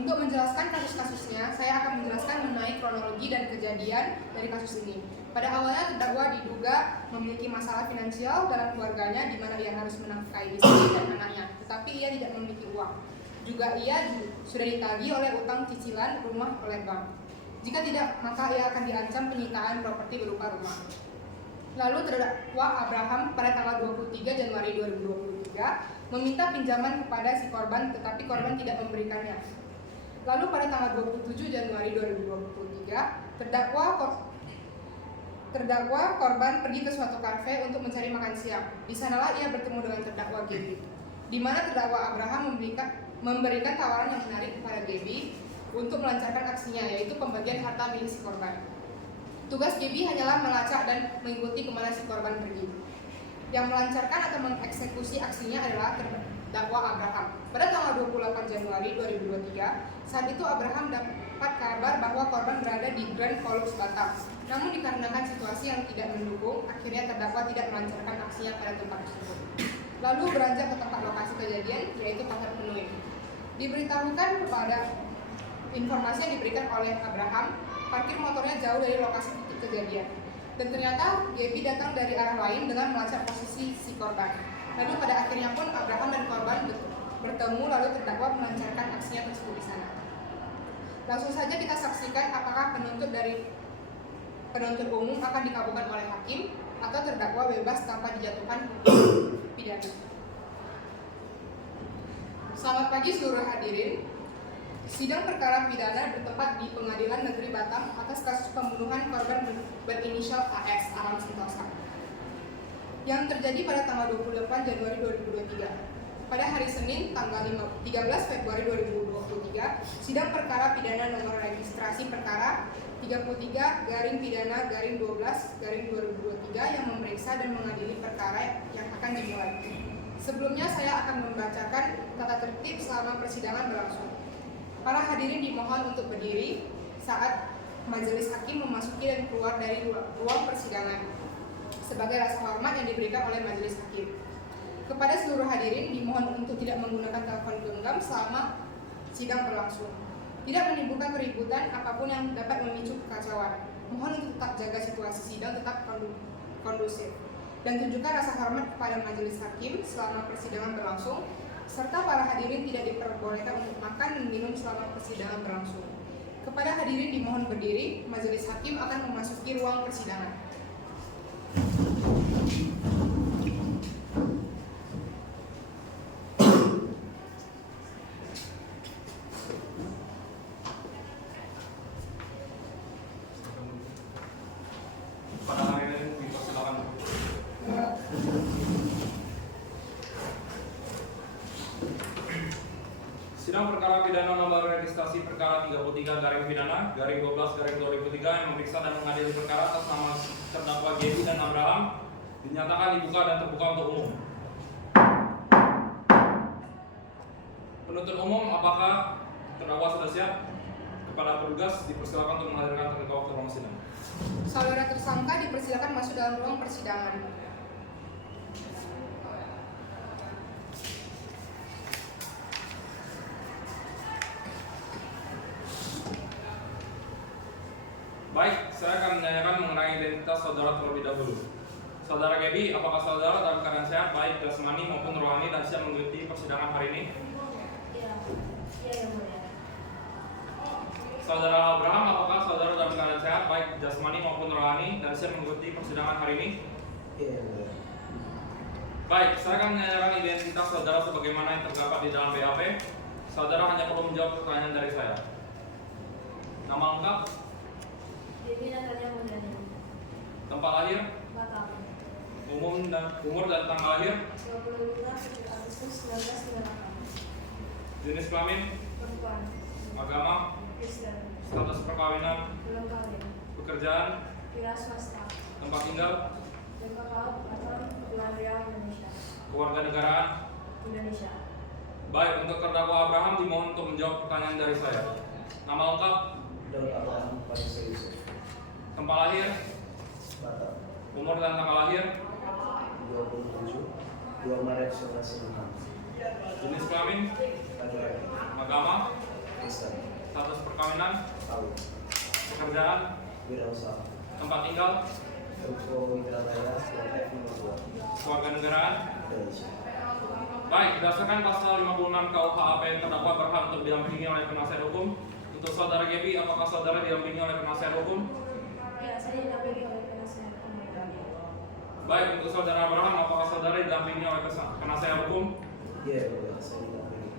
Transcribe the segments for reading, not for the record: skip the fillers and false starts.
Untuk menjelaskan kasus-kasusnya, saya akan menjelaskan mengenai kronologi dan kejadian dari kasus ini. Pada awalnya terdakwa diduga memiliki masalah finansial dalam keluarganya di mana ia harus menafkahi istri dan anaknya, tetapi ia tidak memiliki uang. Juga ia sudah ditagih oleh utang cicilan rumah oleh bank. Jika tidak, maka ia akan diancam penyitaan properti berupa rumah. Lalu terdakwa Abraham pada tanggal 23 Januari 2023 meminta pinjaman kepada si korban, tetapi korban tidak memberikannya. Lalu pada tanggal 27 Januari 2023, terdakwa korban pergi ke suatu kafe untuk mencari makan siang. Di sanalah ia bertemu dengan terdakwa Gaby, di mana terdakwa Abraham memberikan tawaran yang menarik kepada Gaby untuk melancarkan aksinya, yaitu pembagian harta milik si korban. Tugas Gaby hanyalah melacak dan mengikuti kemana si korban pergi. Yang melancarkan atau mengeksekusi aksinya adalah terdakwa Abraham. Pada tanggal 28 Januari 2023, saat itu Abraham dapat kabar bahwa korban berada di Grand Colux Batam. Namun dikarenakan situasi yang tidak mendukung, akhirnya terdakwa tidak melancarkan aksinya pada tempat tersebut. Lalu beranjak ke tempat lokasi kejadian, yaitu Pasar Penuin. Diberitahukan kepada informasi yang diberikan oleh Abraham, parkir motornya jauh dari lokasi titik kejadian. Dan ternyata Gaby datang dari arah lain dengan melacak posisi si korban. Lalu pada akhirnya pun Abraham dan korban bertemu, lalu terdakwa melancarkan aksinya tersebut di sana. Langsung saja kita saksikan apakah penuntut umum akan dikabulkan oleh hakim atau terdakwa bebas tanpa dijatuhkan hukuman pidana. Selamat pagi seluruh hadirin. Sidang perkara pidana bertempat di Pengadilan Negeri Batam atas kasus pembunuhan korban berinisial AS Alam Sentosa yang terjadi pada tanggal 28 Januari 2023. Pada hari Senin tanggal 13 Februari 2023, sidang perkara pidana nomor registrasi perkara 33-pidana-12-2023 yang memeriksa dan mengadili perkara yang akan dimulai. Sebelumnya saya akan membacakan tata tertib selama persidangan berlangsung. Para hadirin dimohon untuk berdiri saat majelis hakim memasuki dan keluar dari ruang persidangan sebagai rasa hormat yang diberikan oleh majelis hakim. Kepada seluruh hadirin dimohon untuk tidak menggunakan telepon genggam selama sidang berlangsung. Tidak menimbulkan keributan apapun yang dapat memicu kekacauan. Mohon untuk tetap jaga situasi sidang tetap kondusif dan tunjukkan rasa hormat kepada majelis hakim selama persidangan berlangsung, serta para hadirin tidak diperbolehkan untuk makan dan minum selama persidangan berlangsung. Kepada hadirin dimohon berdiri, majelis hakim akan memasuki ruang persidangan. Pada hari ini dipersilakan. Sidang perkara pidana nomor registrasi perkara 33-pidana-12-2003 yang memeriksa dan mengadili perkara atas nama terdakwa Gaby dan Abraham dinyatakan dibuka dan terbuka untuk umum. Penuntut umum, apakah terdakwa sudah siap? Kepada petugas dipersilakan untuk menghadirkan terdakwa ke ruang sidang. Saudara tersangka dipersilakan masuk dalam ruang persidangan. Baik, saya akan menanyakan mengenai identitas saudara terlebih dahulu. Saudara Gaby, apakah saudara dalam keadaan sehat, baik jasmani maupun rohani, dan siap mengikuti persidangan hari ini? Iya, yang mulia. Saudara Abraham, apakah saudara dalam keadaan sehat, baik jasmani maupun rohani, dan siap mengikuti persidangan hari ini? Iya, yang mulia. Baik, saya akan menanyakan identitas saudara sebagaimana yang terdapat di dalam BAP. Saudara hanya perlu menjawab pertanyaan dari saya. Nama lengkap, Gaby Natalia Mulyani. tempat lahir, Batam. umur dan tanggal lahir, 25 Agustus 1998. jenis kelamin, Perempuan. agama, Kristen. status perkawinan, Belum kawin. pekerjaan, Wira swasta. tempat tinggal, Bengkok Laut, Batam, Kepulauan Riau, Indonesia. kewarganegaraan. Indonesia. Baik, untuk terdakwa Abraham dimohon untuk menjawab pertanyaan dari saya. Nama lengkap, Daud Abraham Faisal Yusuf, tempat lahir, Batam, umur dan tanggal lahir, 27 2 Maret 1996. jenis kelamin, Laki-laki, agama, Kristen. Status perkawinan, Kawin. pekerjaan, Wirausaha. tempat tinggal, Ruko Mitra Raya, Lotek nomor 2, keluarga negaraan. Indonesia. Baik, berdasarkan pasal 56 KUHP terdakwa berhak untuk didampingi oleh penasihat hukum. Untuk saudara Gaby, apakah saudara didampingi oleh penasihat hukum? Ya, saya didampingi oleh penasihat hukum. Baik, untuk saudara Abraham, apakah saudara didampingi oleh penasihat hukum? Iya, boleh. Saya didampingi.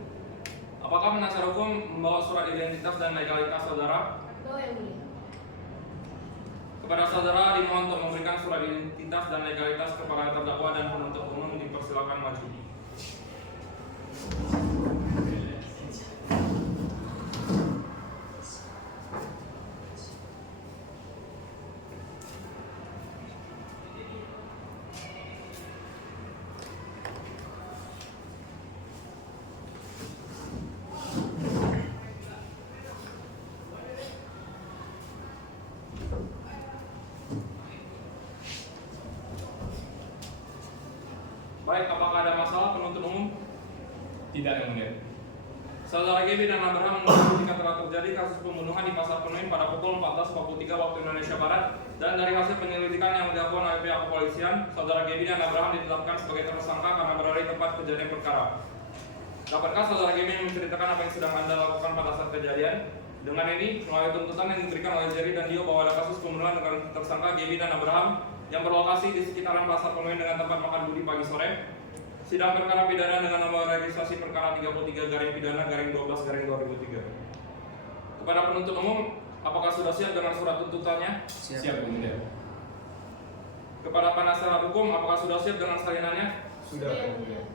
Apakah penasihat hukum membawa surat identitas dan legalitas saudara? Bawa yang mulia. Kepada saudara dimohon untuk memberikan surat identitas dan legalitas kepada terdakwa dan penuntut umum, dipersilakan maju. Baik, apakah ada masalah penuntut umum? Tidak, yang mulia. Saudara Gaby dan Abraham mengakui jika telah terjadi kasus pembunuhan di Pasar Penuin pada pukul 14.43 waktu Indonesia Barat, dan dari hasil penyelidikan yang dilakukan oleh pihak kepolisian, saudara Gaby dan Abraham ditetapkan sebagai tersangka karena berada di tempat kejadian perkara. Dapatkah saudara Gaby menceritakan apa yang sedang Anda lakukan pada saat kejadian? Dengan ini, melalui tuntutan yang diberikan oleh Jerry dan Dio bahwa ada kasus pembunuhan dengan tersangka Gaby dan Abraham yang berlokasi di sekitaran Pasar Penuin dengan tempat makan budi pagi sore, sidang perkara pidana dengan nomor registrasi perkara 33-pidana-12-2003. Kepada penuntut umum, apakah sudah siap dengan surat tuntutannya? Siap, yang mulia. Kepada penasihat hukum, apakah sudah siap dengan salinannya? Sudah, yang mulia.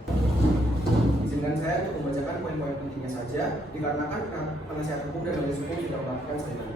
Izinkan saya untuk membacakan poin-poin pentingnya saja, dikarenakan penasihat hukum dan majelis hukum sudah melakukan salinan.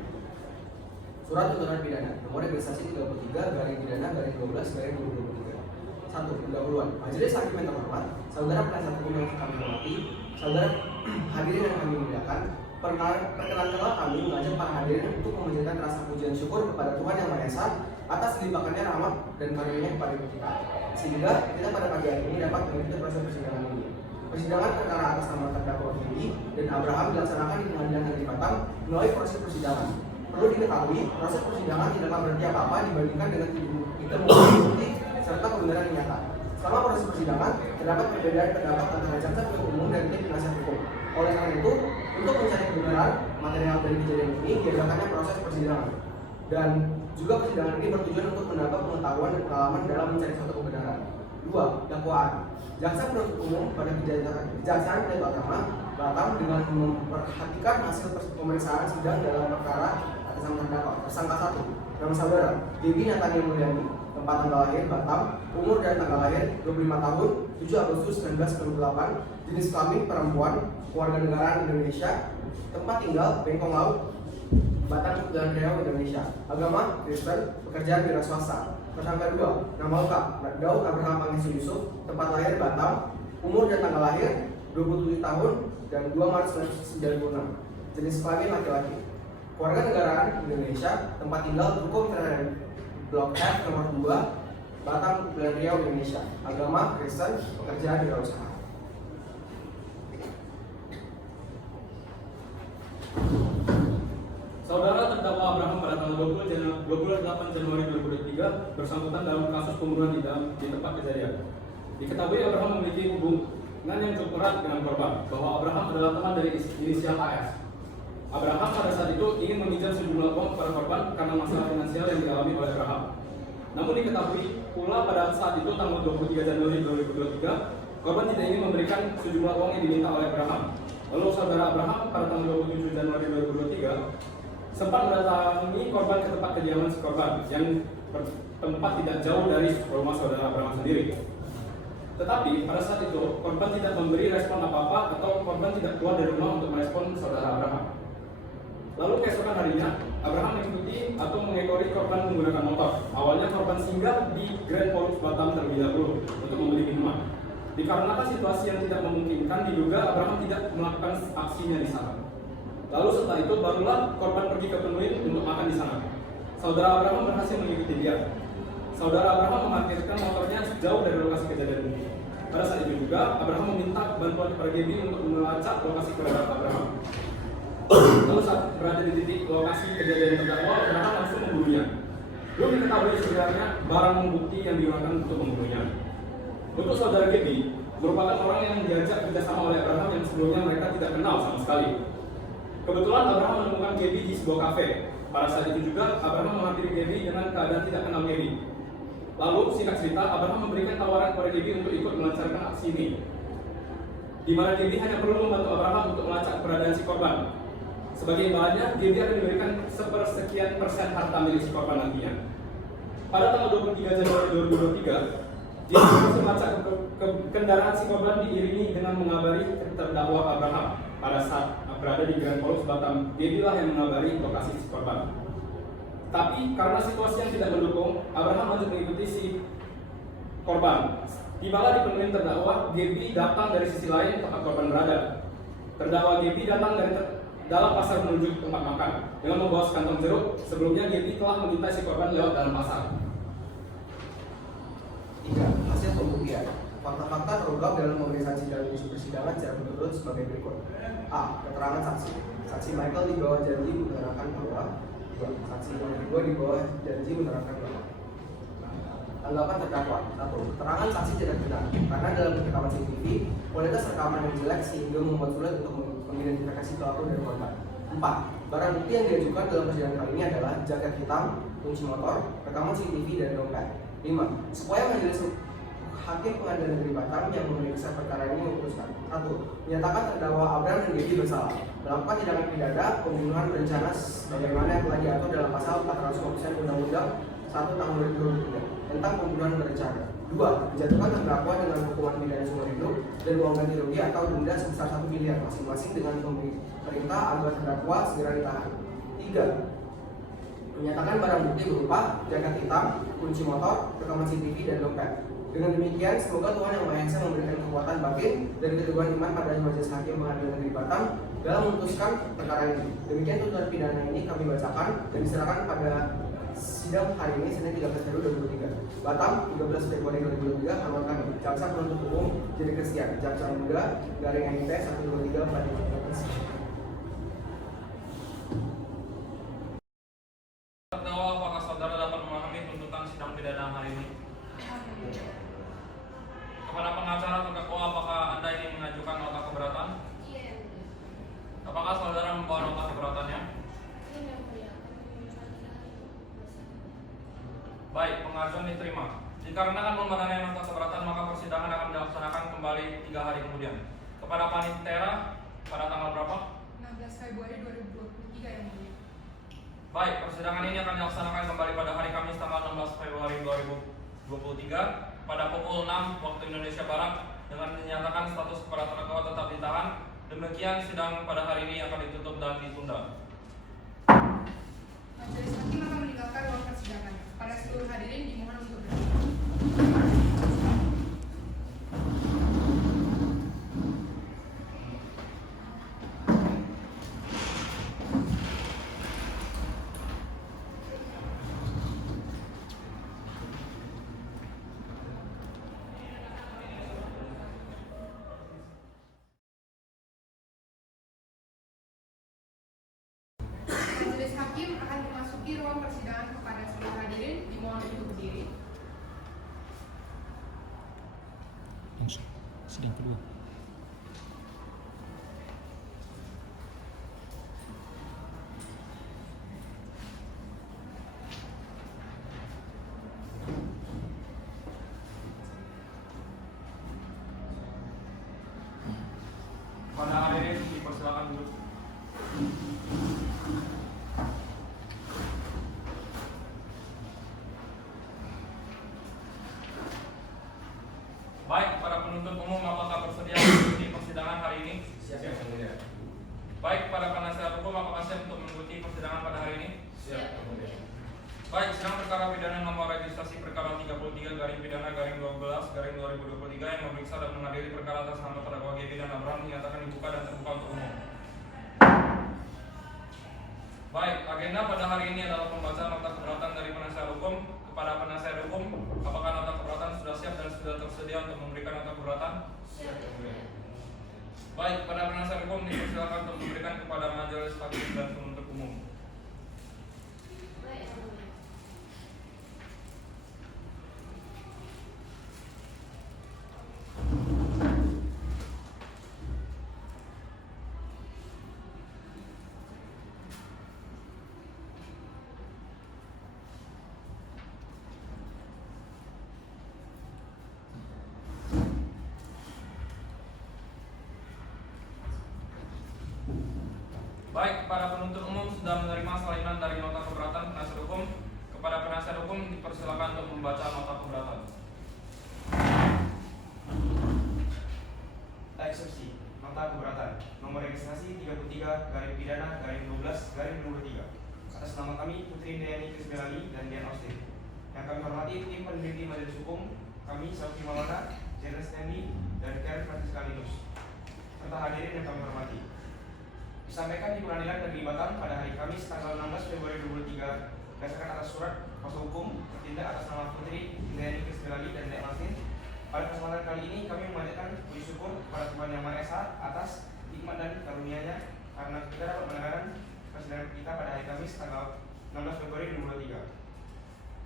Surat tuntutan pidana nomor registrasi 33-pidana-12-2023. 1. Pendahuluan. Majelis hakim yang terhormat, saudara penasihat hukum yang kami hormati, saudara hadirin yang kami muliakan, perkenankanlah kami mengajak para hadirin untuk memanjatkan rasa puji dan syukur kepada Tuhan Yang Maha Esa atas limpahannya rahmat dan karunia-Nya kepada kita, sehingga kita pada pagi hari ini dapat mengikuti proses persidangan ini. Persidangan perkara atas nama terdakwa Gaby dan Abraham dilaksanakan di Pengadilan Negeri Batam melalui proses persidangan. Perlu diketahui, proses persidangan tidaklah berarti apa-apa dibandingkan dengan kita menguji bukti serta kebenaran yang nyata. Selama proses persidangan, terdapat perbedaan pendapat antara jaksa penuntut umum dan tim penasihat hukum. Oleh karena itu, untuk mencari kebenaran material dari kejadian ini, diadakannya proses persidangan. Dan juga persidangan ini bertujuan untuk menambah pengetahuan dan pengalaman dalam mencari suatu kebenaran. 2. Dakwaan. Jaksa penuntut umum pada Kejaksaan Negeri Batam dengan memperhatikan hasil pemeriksaan sidang dalam perkara atas nama terdakwa. Tersangka 1. Nama saudara Gaby Natania Mulyani, tempat tanggal lahir Batam, umur dan tanggal lahir 25 tahun, 7 Agustus 1998, jenis kelamin perempuan, keluarga negaraan Indonesia, tempat tinggal Bengkong Laut, Batam, Kepulauan Riau, Indonesia, agama Kristen, pekerjaan wira swasta. Tersangka 2, nama lengkap Daud Abraham Pangestu Yusuf, tempat lahir Batam, umur dan tanggal lahir 27 tahun dan 2 Maret 1996, jenis kelamin laki-laki, keluarga negaraan Indonesia, tempat tinggal Ruko Mitra Blok F nomor 2, Batam, Kepulauan Riau, Indonesia, agama Kristen, pekerjaan wirausaha. Saudara terdakwa Abraham pada tanggal 28 Januari 2023 bersangkutan dalam kasus pembunuhan di tempat kejadian. Diketahui Abraham memiliki hubungan yang cukup erat dengan korban, bahwa Abraham adalah teman dari inisial AS. Abraham pada saat itu ingin meminjam sejumlah uang kepada korban karena masalah finansial yang dialami oleh Abraham. Namun diketahui pula pada saat itu tanggal 23 Januari 2023, korban tidak ingin memberikan sejumlah uang yang diminta oleh Abraham. Lalu saudara Abraham pada tanggal 27 Januari 2023 sempat mendatangi korban ke tempat kediaman si korban yang bertempat tidak jauh dari rumah saudara Abraham sendiri. Tetapi pada saat itu korban tidak memberi respon apa-apa atau korban tidak keluar dari rumah untuk merespon saudara Abraham. Lalu keesokan harinya Abraham mengikuti atau mengekori korban menggunakan motor. Awalnya korban singgah di Grand Polux Batam terlebih dahulu untuk membeli minuman. Dikarenakan situasi yang tidak memungkinkan, diduga Abraham tidak melakukan aksinya di sana. Lalu setelah itu barulah korban pergi ke Penuin untuk makan di sana. Saudara Abraham berhasil mengikuti dia. Saudara Abraham memarkirkan motornya jauh dari lokasi kejadian ini. Pada saat itu juga Abraham meminta bantuan kepada Gaby untuk melacak lokasi keberadaan Abraham. Lalu saat berada di titik lokasi kejadian terdakwa, Abraham langsung membunuhnya. Belum diketahui sebenarnya barang bukti yang digunakan untuk membunuhnya. Untuk saudara Gaby, merupakan orang yang diajak kerjasama oleh Abraham yang sebelumnya mereka tidak kenal sama sekali. Kebetulan Abraham menemukan Gaby di sebuah kafe. Pada saat itu juga Abraham menghampiri Gaby dengan keadaan tidak kenal Gaby. Lalu singkat cerita, Abraham memberikan tawaran kepada Gaby untuk ikut melancarkan aksi ini, di mana Gaby hanya perlu membantu Abraham untuk melacak keberadaan si korban. Sebagai imbalannya, Gaby akan diberikan sepersekian persen harta milik si korban nantinya. Pada tanggal 23 Januari 2023, dia berhasil melacak kendaraan si korban diiringi dengan mengabari terdakwa Abraham. Pada saat berada di Grand Paulus Batam, Gaby lah yang mengabari lokasi si korban. Tapi karena situasi yang tidak mendukung, Abraham lanjut mengikuti si korban. Tibalah di penemuan terdakwa, Gaby datang dari sisi lain tempat korban berada. Terdakwa Gaby datang dari dalam pasar menuju tempat makan dengan membawa sekantong jeruk. Sebelumnya Gaby telah mengintai si korban lewat dalam pasar. 3. Hasil pembuktian. Fakta-fakta terungkap dalam pemeriksaan sidang di persidangan secara berturut sebagai berikut. A. Keterangan saksi. Saksi Michael di bawah janji menerangkan bahwa. 2. Saksi yang kedua di bawah janji menerangkan bahwa. Tanggapan terdakwa. 1. Keterangan saksi tidak benar karena dalam rekaman CCTV kualitas rekaman yang jelek sehingga membuat sulit untuk mengidentifikasi pelaku dan korban. 4. Barang bukti yang diajukan dalam persidangan kali ini adalah jaket hitam, kunci motor, rekaman CCTV dan dompet. 5. Supaya majelis hakim pengadilan negeri Batam yang memeriksa perkara ini memutuskan. 1. Menyatakan terdakwa Abraham dan Gaby bersalah melakukan tindakan pidana pembunuhan berencana sebagaimana yang telah diatur dalam pasal 450 Undang-Undang 1 Tahun 2023 tentang pembunuhan berencana. 2. Dijatuhkan terdakwa dengan hukuman pidana seumur hidup dan uang ganti rugi atau denda sebesar 1 miliar masing-masing dengan perintah agar terdakwa segera ditahan. 3. Menyatakan barang bukti berupa jaket hitam, kunci motor, rekaman CCTV dan dompet. Dengan demikian, semoga Tuhan Yang Maha Esa memberikan kekuatan batin dan keteguhan iman pada majelis hakim pengadilan negeri Batam dalam memutuskan perkara ini. Demikian tuntutan pidana ini kami bacakan dan diserahkan pada sidang hari ini Senin 13 Februari 2023. Batam 13 Februari 2023. Hormat kami, Jaksa Penuntut Umum Jadi Kristian, Jaksa Muda garing NIT 123 45. Terdakwa, apakah saudara dapat memahami tuntutan sidang pidana hari ini? Kepada pengacara terdakwa, apakah Anda ingin mengajukan nota keberatan? Iya. Apakah saudara membawa nota keberatannya? Iya. Baik, pengajuan diterima. Dikarenakan belum adanya nota keberatan, maka persidangan akan dilaksanakan kembali 3 hari kemudian. Kepada panitera pada tanggal berapa? 16 Februari 2023 yang mulia. Baik, persidangan ini akan dilaksanakan kembali pada hari Kamis tanggal 16 Februari 2023 pada pukul 6 waktu Indonesia Barat dengan dinyatakan status para terdakwa tetap ditahan. Demikian sidang pada hari ini akan ditutup dan ditunda. Majelis hakim akan meninggalkan ruang persidangan. Pada seluruh hadirin dimohon untuk berdiri. Majelis hakim akan memasuki ruang persidangan. Kepada seluruh hadirin dimohon untuk berdiri. Sidang kedua. Pada hadirin dipersilakan duduk. Baik, para penuntut umum, apakah bersedia mengikuti persidangan hari ini? Siap, kemudian. Baik, para penasihat hukum, apakah siap untuk mengikuti persidangan pada hari ini? Siap, kemudian. Baik, sidang perkara pidana nomor registrasi perkara 33 garing pidana garing 12 garing 2023 yang memeriksa dan mengadili perkara atas nama terdakwa Gaby dan Abraham dinyatakan dibuka dan terbuka untuk umum. Baik, agenda pada hari ini adalah pembacaan nota keberatan dari penasihat hukum. Kepada penasihat hukum, apakah nota keberatan sudah siap dan sudah tersedia untuk memberikan nota keberatan? Siap. Baik, pada penasihat hukum dipersilakan untuk memberikan kepada majelis hakim dan penuntut umum. Baik, Yang Mulia. Baik, para penuntut umum sudah menerima salinan dari nota keberatan penasihat hukum. Kepada penasihat hukum dipersilakan untuk membaca nota keberatan. Eksepsi, nota keberatan, nomor registrasi 33/pidana/12/23 atas nama kami Putri Indriani Krismelani dan Dian Austin. Yang kami hormati tim peneliti Majelis Hukum, kami Sauki Maulana, Jeren Stanley, dan Karen Francisca Linus, serta hadirin yang kami hormati. Disampaikan di Pengadilan Negeri Batam pada hari Kamis tanggal 16 Februari 2023 berdasarkan atas surat kuasa hukum bertindak atas nama Putri Indriani Krismelani dan Dian Austin. Pada kesempatan kali ini kami memanjatkan puji syukur kepada Tuhan Yang Maha Esa atas hikmat dan karunia-Nya karena kita dapat mendengarkan persidangan kita pada hari Kamis tanggal 16 Februari 2023.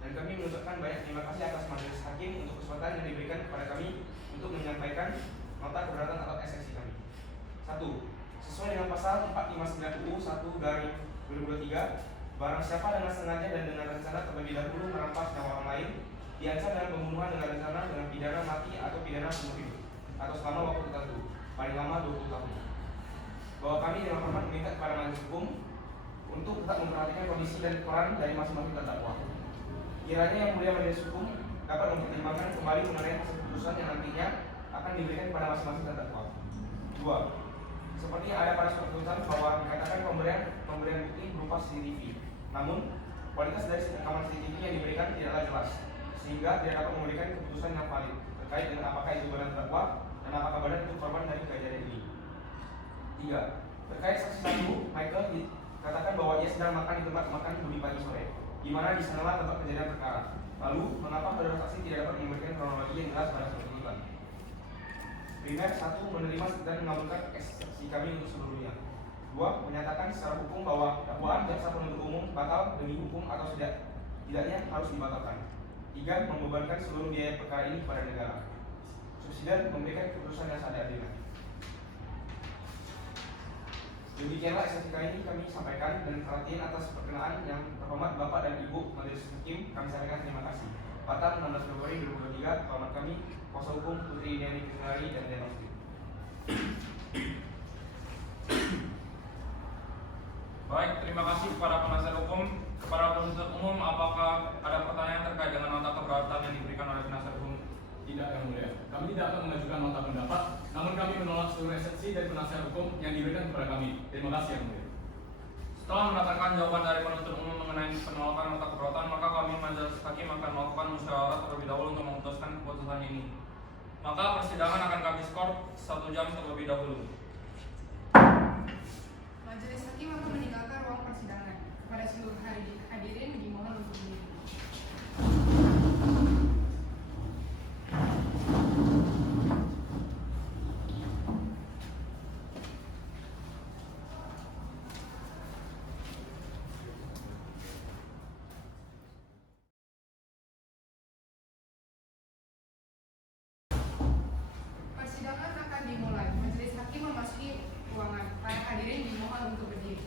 Dan kami mengucapkan banyak terima kasih atas majelis hakim untuk kesempatan yang diberikan kepada kami untuk menyampaikan nota keberatan atau eksepsi kami. 1. Sesuai dengan pasal 459 UU 1/2023, barang siapa dengan sengaja dan dengan rencana terlebih dahulu merampas nyawa orang lain diancam dengan pembunuhan dengan rencana dengan pidana mati atau pidana seumur hidup atau selama waktu tertentu, paling lama 20 tahun. Bahwa kami dengan hormat meminta kepada majelis hukum untuk tetap memperhatikan kondisi dan peran dari masing-masing terdakwa. Kiranya Yang Mulia Majelis Hukum dapat mempertimbangkan kembali mengenai hasil putusan yang nantinya akan diberikan kepada masing-masing terdakwa. 2. Seperti ada pada surat putusan bahwa dikatakan pemberian bukti berupa CCTV. Namun, kualitas dari rekaman CCTV yang diberikan tidaklah jelas, sehingga tidak dapat memberikan keputusan yang valid terkait dengan apakah itu badan terdakwa dan apakah badan itu korban dari kejadian ini. 3. Terkait saksi 1, Michael dikatakan bahwa ia sedang makan di tempat makan Budi pagi sore, di mana di sanalah tempat kejadian perkara. Lalu, mengapa saudara saksi tidak dapat memberikan kronologi yang jelas pada surat putusan? Primer, 1. Menerima dan mengabulkan eksepsi kami untuk seluruhnya. 2. Menyatakan secara hukum bahwa dakwaan jaksa penuntut umum batal demi hukum atau tidaknya harus dibatalkan. 3. Membebankan seluruh biaya perkara ini kepada negara. Subsidiar memberikan keputusan yang seadil-adilnya. Demikianlah eksepsi kali ini kami sampaikan, dan perhatian atas perkenaan yang terhormat Bapak dan Ibu Majelis Hakim kami sampaikan terima kasih. Batam 16 Februari 2023, hormat kami kuasa hukum Putri Indriani Krismelani dan Dian Austin. Baik, terima kasih kepada penasihat hukum. Kepada penuntut umum, apakah ada pertanyaan terkait dengan nota keberatan yang diberikan oleh penasihat hukum? Tidak, Yang Mulia. Kami tidak akan mengajukan nota pendapat, namun kami menolak seluruh eksepsi dari penasihat hukum yang diberikan kepada kami. Terima kasih, Yang Mulia. Setelah mendapatkan jawaban dari penuntut umum mengenai penolakan nota keberatan, maka kami majelis hakim akan melakukan musyawarah terlebih dahulu untuk memutuskan keputusan ini. Maka persidangan akan kami skor 1 jam terlebih dahulu. Majelis hakim akan meninggalkan ruang persidangan. Kepada seluruh hadirin dimohon untuk berdiri. Persidangan akan dimulai. Majelis hakim memasuki ruangan. Para hadirin dimohon untuk berdiri.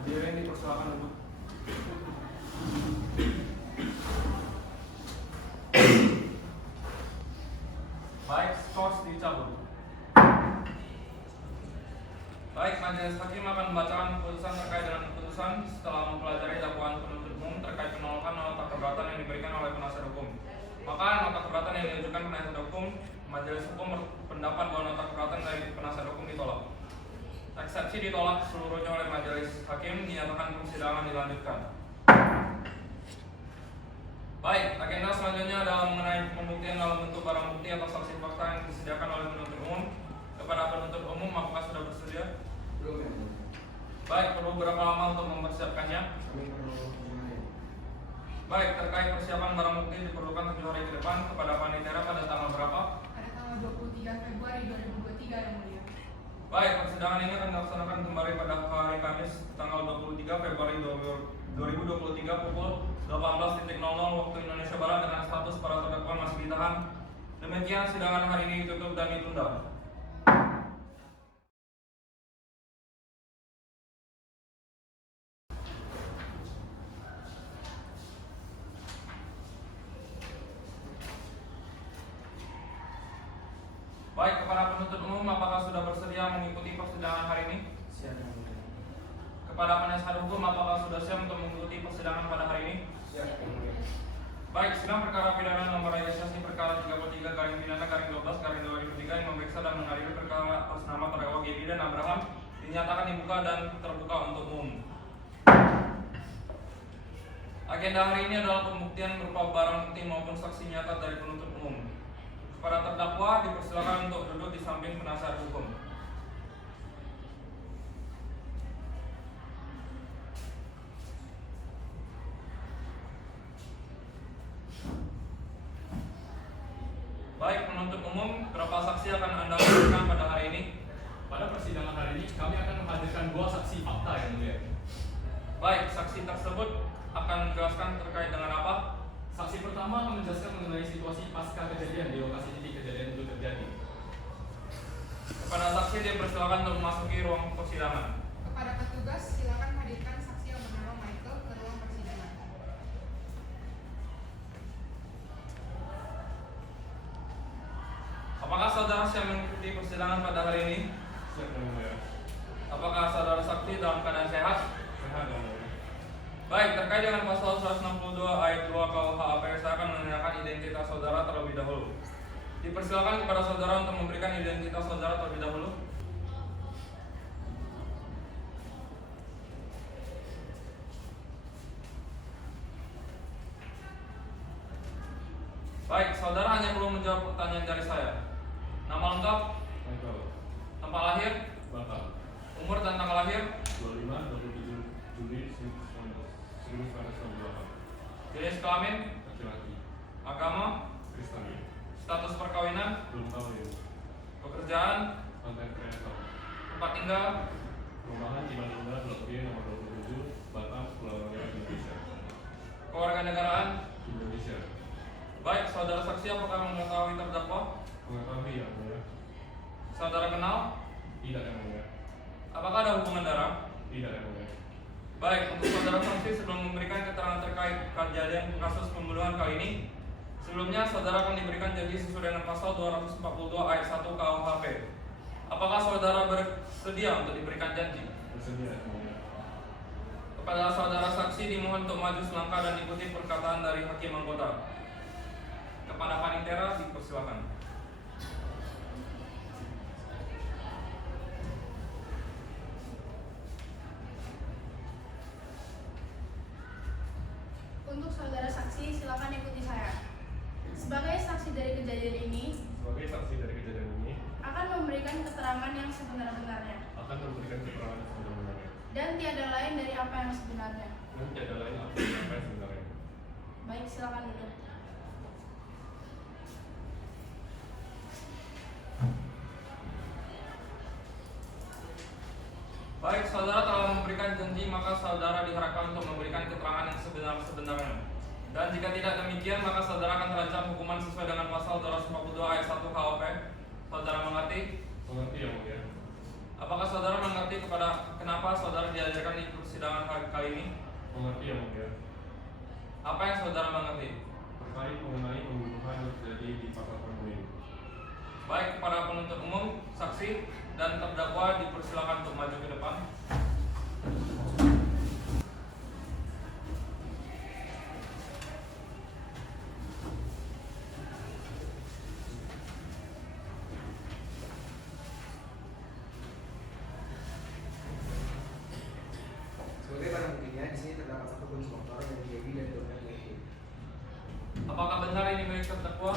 Hadirin dipersilakan duduk. Baik, skors dicabut. Baik, majelis hakim akan membacakan keputusan terkait dengan keputusan setelah mempelajari dakwaan penuntut umum terkait penolakan nota keberatan yang diberikan oleh penasihat hukum. Maka nota keberatan yang diajukan penasihat hukum, majelis hukum berpendapat bahwa nota keberatan dari penasihat hukum ditolak. Eksepsi ditolak seluruhnya oleh majelis hakim, dinyatakan persidangan dilanjutkan. Baik, agenda selanjutnya adalah mengenai pembuktian dalam bentuk barang bukti atau saksi fakta yang disediakan oleh penuntut umum kepada penuntut umum, apakah sudah bersedia? Belum ya mulia. Baik, perlu berapa lama untuk mempersiapkannya? Kami perlu 5 hari. Baik, terkait persiapan barang bukti diperlukan 7 hari ke depan kepada panitera pada tanggal berapa? Pada tanggal 23 Februari 2023 yang mulia. Baik, persidangan ini akan dilaksanakan kembali pada hari Kamis tanggal 23 Februari 2023 pukul 18.00 waktu Indonesia Barat dengan status para terdakwa masih ditahan. Demikian sidangan hari ini ditutup dan ditunda. Baik, kepada penuntut umum, apakah sudah bersedia mengikuti persidangan hari ini? Siap yang mulia. Kepada penasihat hukum, apakah sudah siap untuk mengikuti persidangan pada hari ini? Siap yang mulia. Baik, sidang perkara pidana nomor registrasi perkara 33 garing pidana garing 12 garing 2003 yang memeriksa dan mengadili perkara atas nama terdakwa Gaby dan Abraham dinyatakan dibuka dan terbuka untuk umum. Agenda hari ini adalah pembuktian berupa barang bukti maupun saksi nyata dari penuntut umum. Para terdakwa dipersilakan untuk duduk di samping penasihat hukum. Baik, penuntut umum, berapa saksi akan Anda hadirkan pada hari ini? Pada persidangan hari ini kami akan menghadirkan 2 saksi fakta yang mulia. Baik, saksi tersebut akan menjelaskan terkait dengan apa? Saksi pertama akan menjelaskan mengenai situasi pasca kejadian di lokasi titik kejadian itu terjadi. Kepada saksi dipersilakan untuk memasuki ruang persidangan. Kepada petugas, silakan hadirkan saksi yang bernama Michael ke ruang persidangan. Apakah saudara siap mengikuti persidangan pada hari ini? Siap yang mulia. Apakah saudara saksi dalam keadaan sehat? Sehat yang mulia. Baik, terkait dengan pasal 162 ayat 2 KUHP, saya akan menanyakan identitas saudara terlebih dahulu. Dipersilakan kepada saudara untuk memberikan identitas saudara terlebih dahulu. Baik, saudara hanya perlu menjawab pertanyaan dari saya. Nama lengkap, Michael. tempat lahir, Batam. umur dan tanggal lahir, 25-27 Juli 1998. jenis kelamin, Laki-laki. agama, Kristen. status perkawinan, Belum tahu ya. pekerjaan, Konten kreator. tempat tinggal, Perumahan di Bandung Blok B nomor 27 Batam, Pulau Raya, Indonesia. kewarganegaraan. Indonesia. Baik, saudara saksi apakah mengetahui terdakwa? Mengetahui yang mulia. Saudara kenal? Tidak yang mulia. Apakah ada hubungan darah? Tidak yang mulia. Baik, untuk saudara saksi sebelum memberikan keterangan terkait kejadian kasus pembunuhan kali ini, sebelumnya saudara akan diberikan janji sesuai dengan pasal 242 ayat 1 KUHP. Apakah saudara bersedia untuk diberikan janji? Bersedia yang mulia. Kepada saudara saksi dimohon untuk maju selangkah dan ikuti perkataan dari hakim anggota. Kepada panitera dipersilakan. Untuk saudara saksi, silakan ikuti saya. Sebagai saksi dari kejadian ini, Sebagai saksi dari kejadian ini, akan memberikan keterangan yang sebenar-benarnya akan memberikan keterangan sebenarnya. dan tiada lain dari apa yang sebenarnya. Dan tiada lain apa yang sebenarnya. Baik, silakan duduk. Baik, saudara telah memberikan janji, maka saudara diharapkan untuk memberikan keterangan yang sebenar-benarnya. Dan jika tidak demikian, maka saudara akan terancam hukuman sesuai dengan pasal 242 ayat 1 KUHP. Saudara mengerti? Mengerti yang mulia. Apakah saudara mengerti kenapa saudara dihadirkan di persidangan kali ini? Mengerti yang mulia. Apa yang saudara mengerti? Terkait mengenai pembunuhan yang terjadi di pasar Permuin. Baik, para penuntut umum, saksi, dan terdakwa dipersilakan untuk maju ke depan. Sebagai barang buktinya, di sini terdapat satu kunci motor dari Gaby dan dompet Gaby. Apakah benar ini milik terdakwa?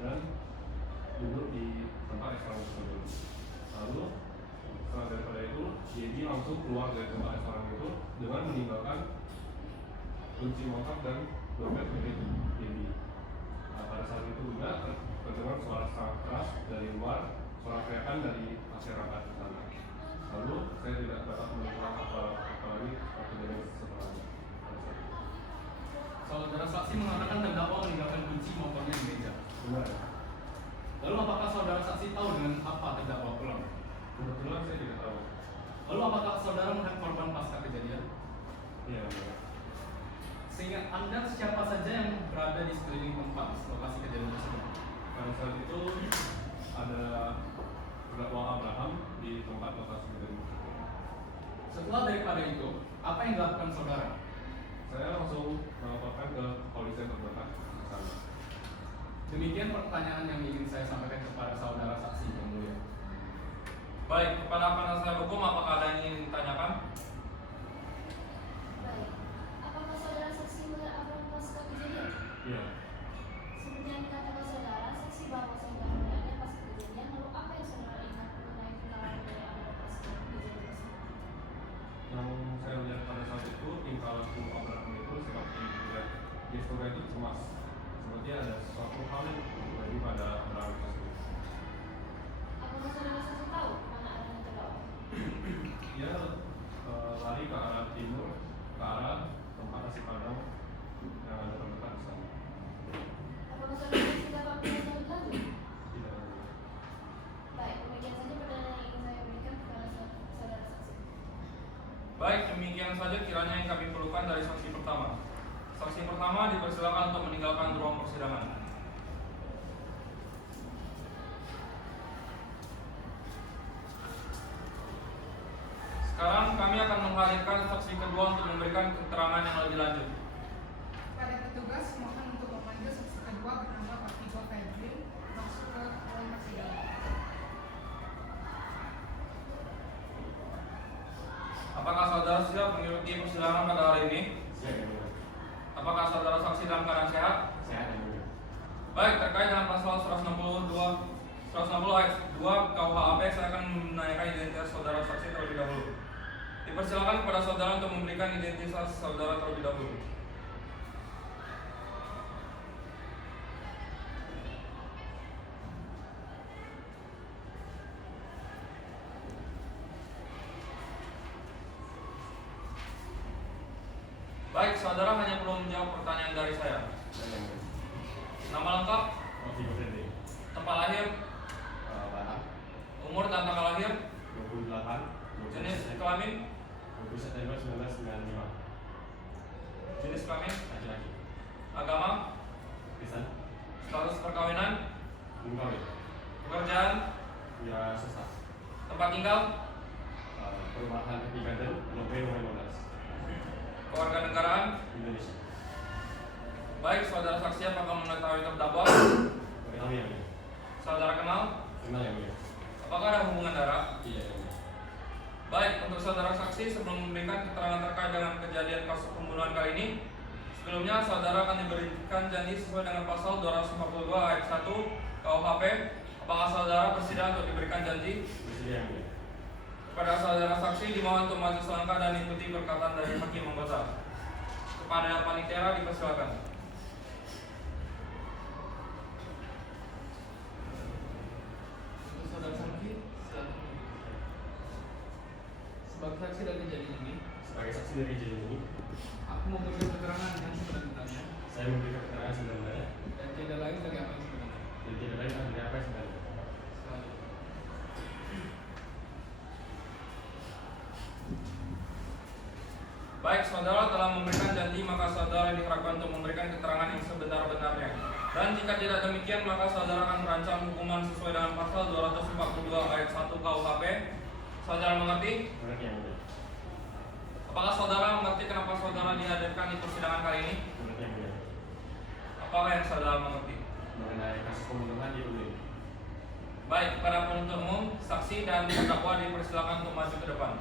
dan duduk di tempat restoran tersebut. Lalu setelah daripada itu, Gaby langsung keluar dari tempat restoran itu dengan meninggalkan kunci motor dan dompet milik Gaby. Pada saat itu juga terdengar suara sangat keras dari luar, suara teriakan dari masyarakat di sana. Lalu saya tidak dapat melihat apa lagi kejadian setelahnya. Saudara saksi mengatakan terdakwa meninggalkan kunci motornya di meja. Benar. Lalu apakah saudara saksi tahu dengan apa terdakwa pulang? Kebetulan saya tidak tahu. Lalu apakah saudara melihat korban pasca kejadian? Iya, benar. Sehingga Anda siapa saja yang berada di sekeliling tempat lokasi kejadian tersebut? Pada saat itu ada terdakwa Abraham di tempat lokasi kejadian. Setelah daripada itu, apa yang dilakukan saudara? Saya langsung melaporkan ke polisi terdekat di sana. Demikian pertanyaan yang ingin saya sampaikan kepada saudara saksi yang mulia. Baik, kepada penasihat hukum apakah ada yang ingin ditanyakan? Baik, apakah saudara saksi melihat Abraham pasca kejadian? Iya. Seperti yang dikatakan saudara, saksi bahwa saudara melihatnya pasca kejadian, lalu apa yang saudara ingat mengenai pengalaman dari Abraham pasca kejadian tersebut? Yang saya lihat pada saat itu tingkah laku Abraham itu seperti melihat gesturnya itu cemas, seperti ada sesuatu hal yang terjadi pada Abraham tersebut. Apakah saudara saksi tahu mana arahnya terdakwa? Dia lari ke arah timur, ke arah tempat nasi padang yang ada terdekat di sana. Apakah saudara saksi dapat melihat lebih lanjut? Tidak ada. Baik, demikian saja pertanyaan yang ingin saya berikan kepada saudara saksi. Baik, demikian saja kiranya yang kami perlukan dari saksi pertama. Saksi pertama dipersilakan untuk meninggalkan ruang persidangan. Sekarang kami akan menghadirkan saksi kedua untuk memberikan keterangan yang lebih lanjut. Pada petugas mohon untuk memanggil saksi kedua bernama Pak Tigo Febrin masuk ke ruang persidangan. Apakah saudara siap mengikuti persidangan pada hari ini? Siap, ya, benar. Apakah saudara saksi dalam keadaan sehat? Sehat, ya, benar. Baik, terkait dengan pasal 160 ayat 2 KUHP, saya akan menanyakan identitas saudara saksi terlebih dahulu. Dipersilakan kepada saudara untuk memberikan identitas saudara terlebih dahulu. Baik, saudara hanya perlu menjawab pertanyaan dari saya. Nama lengkap, Tigo Febrin. tempat lahir, Barat, umur dan tanggal lahir, 28, jenis kelamin, 20 September 1995. jenis kelamin, Laki-laki. agama, Kristen. status perkawinan, Belum kawin. pekerjaan, Ya, sesat. tempat tinggal, Perumahan Happy Garden, Lope nomor 15. kewarganegaraan. Indonesia. Baik, saudara saksi apakah mengetahui terdakwa? Kenal ya, Mulia? Saudara kenal? Kenal ya, Mulia? Apakah ada hubungan darah? Iya, ya, Mulia. Baik, untuk saudara saksi sebelum memberikan keterangan terkait dengan kejadian kasus pembunuhan kali ini, sebelumnya saudara akan diberikan janji sesuai dengan pasal 242 ayat 1 KUHP. Apakah saudara bersedia untuk diberikan janji? Bersedia, Mulia. Kepada saudara saksi dimohon untuk maju selangkah dan ikuti perkataan dari hakim anggota. Kepada panitia dipersilakan. Saudara saksi, silakan. Sebagai saksi dari kejadian ini, Sebagai saksi dari kejadian ini, aku memberikan keterangan yang sebenarnya saya memberikan keterangan sebenarnya dan tidak lain dari apa yang sebenarnya. dan tidak lain dari apa yang sebenarnya. Selanjutnya. Baik, saudara telah memberikan janji, maka saudara diharapkan untuk memberikan keterangan yang sebenar-benarnya. Dan jika tidak demikian, maka saudara akan terancam hukuman sesuai dengan pasal 242 ayat 1 KUHP. Saudara mengerti? Mengerti yang Mulia? Apakah saudara mengerti kenapa saudara dihadirkan di persidangan kali ini? Mengerti yang Mulia? Apakah yang saudara mengerti? Mengenai kasus pembunuhan di Uin. Baik, para penuntut umum, saksi dan terdakwa dipersilakan untuk maju ke depan.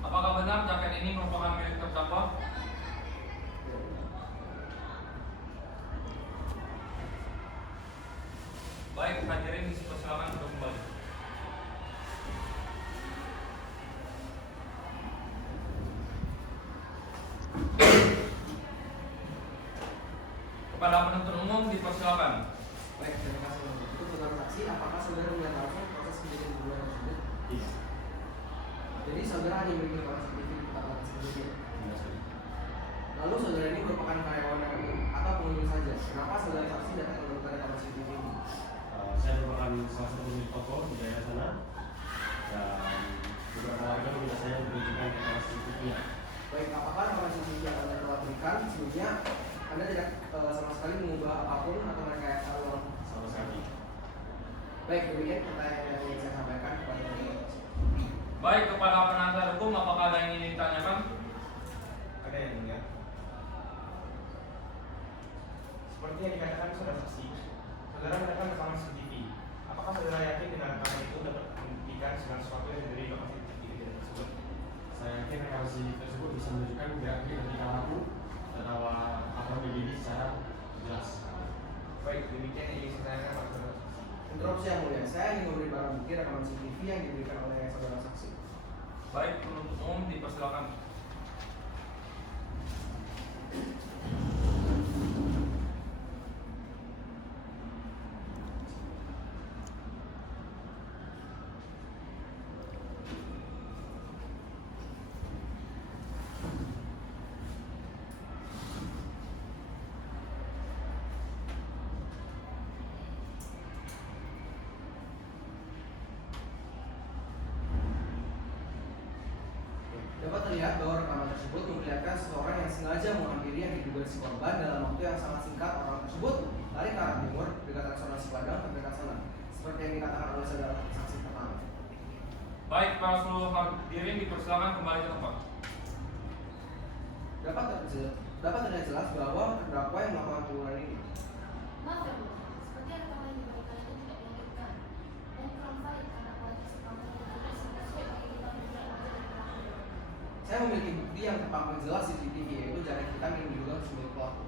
Apakah benar jaket ini merupakan milik terdakwa? Kepada penuntut umum dipersilakan. Baik, terima kasih. Untuk saudara saksi, apakah saudara melihat langsung proses kejadian pembunuhan tersebut? Iya. Jadi saudara hanya memiliki rekaman CCTV di tempat lokasi kejadian. Iya, sorry. Lalu saudara ini merupakan karyawan yang atau pengunjung saja. Kenapa saudara saksi datang menemukan rekaman CCTV ini? Saya merupakan salah satu pemilik toko di daerah sana dan beberapa warga meminta saya untuk menunjukkan rekaman CCTV-nya. Baik, apakah rekaman CCTV yang Anda telah berikan sebelumnya Anda tidak sama sekali mengubah apapun atau merekayasa ulang? Sama sekali. Baik, demikian pertanyaan yang ingin saya sampaikan kepada Anda. Baik, kepada penasihat hukum apakah ada yang ingin ditanyakan? Ada yang mulia. Seperti yang dikatakan saudara saksi, saudara mendapatkan rekaman CCTV. Apakah saudara yakin dengan rekaman itu dapat membuktikan segala sesuatu yang terjadi di lokasi kejadian tersebut? Saya yakin rekaman CCTV tersebut bisa menunjukkan gerak-gerik tingkah laku dan apa begini secara jelas. Baik, demikian yang ingin saya tanyakan pada saudara saksi. Interupsi yang mulia, saya ingin memberi barang bukti rekaman CCTV yang diberikan oleh saudara saksi. Baik, penuntut umum dipersilakan. Dapat terlihat bahwa rekaman tersebut memperlihatkan seseorang yang sengaja menghampiri yang diduga si korban dalam waktu yang sangat singkat. Orang tersebut lari ke arah timur dekat resonansi Padang terdekat sana, seperti yang dikatakan oleh saudara saksi pertama. Baik, para seluruh hadirin dipersilakan kembali ke tempat. Dapat terlihat jelas bahwa terdakwa yang melakukan pembunuhan ini. Maaf ya Bu, seperti yang rekaman yang diberikan itu tidak dilanjutkan dan kurang baik karena kualitas rekaman yang tidak sesuai bagi kita menilai wajah dari pelaku. Saya memiliki bukti yang tampak jelas CCTV, yaitu jarak hitam yang diduga sebagai pelaku.